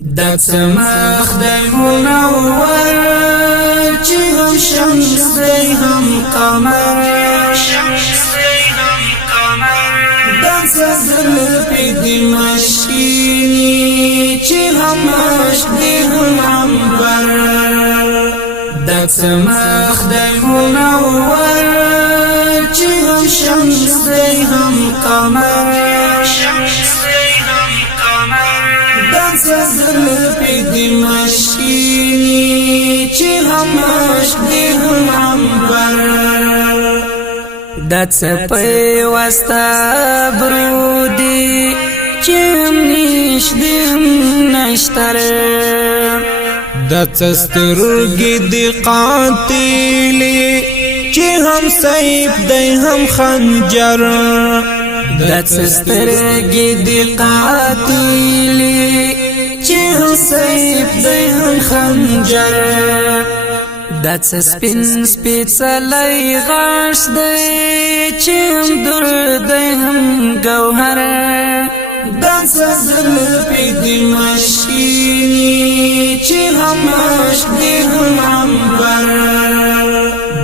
دا سمخ دی منور چې هم شمس دی هم قمر دا سزل پی دی مشکینی چې هم مشک دی هم عنبر دا سمخ دی منور چې هم شمس دی هم قمر سزل پی دی مشکینی چی هم مشک دی هم عنبر دا چپی وستا برودی چی هم نیش دی هم نشتر دا چسترگی دی قاتلی چی هم سیب دی هم خنجر دا چسترگی دی قاتلی چی هم سیب دی هم خنجر دا سپین سپیڅلی غاش دی چی هم در دی هم گوهر دا سزل پی دی مشکینی چی هم مشک دی هم عنبر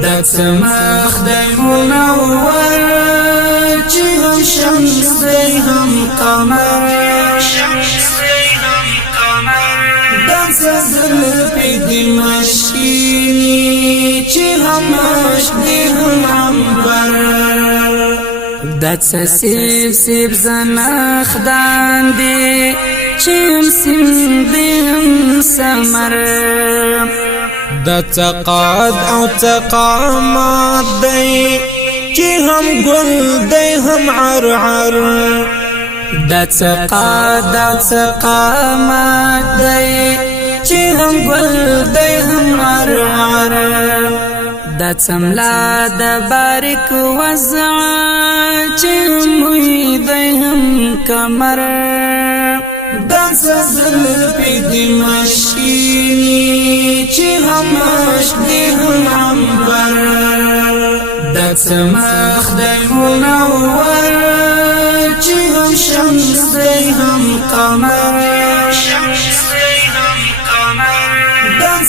دا سمخ دی منور چی هم شمس دی هم قمر سزل پی دی مشکینی چی هم مشک دی هم عنبر دا سیب سیب زنخدان دی چی هم سیم دی هم سمر دا تقاد او تقامات دی چی هم گل دی هم عرعر دا تقاد او تقامات دی چی هم گل دی هم عرعر دا تملا دا باریک وزع چی هم موی دی هم کمر دا سزل پی دی مشکینی چی هم مشک دی هم عنبر دا سمخ دی منور چی هم شمس دی هم قمر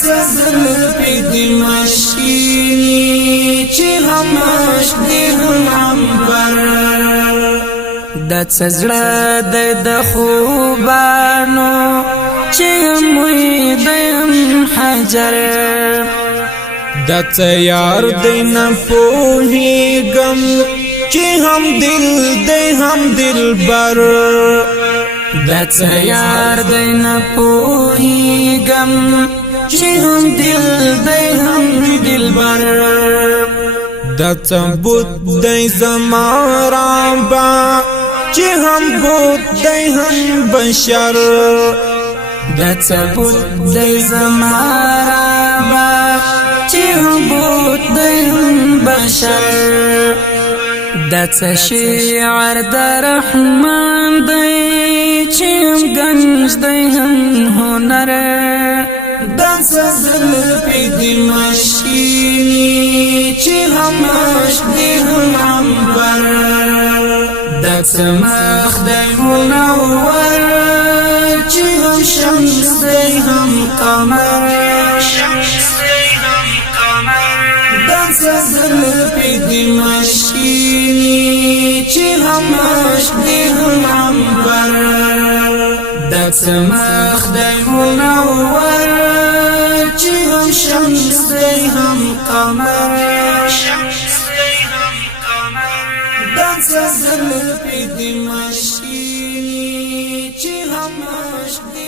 سزل پی دی مشکینی چی هم مشک دی هم عنبر دا سزړه د خوبانو چی هم موی دی هم حجر دا یار دی نه پوهیږم چی هم دل دی هم دلبر دا یار دی نه پوهیږم چی هم دل دی هم دلبر دا بوت دی زمارابا چی هم بوت دی هم بشر دا بوت دی زمارابا چی هم بوت دی هم بشر دا شعر د رحمان دی چی هم گنج دی هم هنر دا سزل پی دی مشکینی چی هم مشک دی هم عنبر دا سمخ دی منور چی هم شمس دی هم قمر دا سزل پی دی مشکینی چی هم مشک دی هم عنبر دا سمخ دی منور چی هم شمس دی هم قمر دا سزل پی دی مشکینی چی هم مشک دی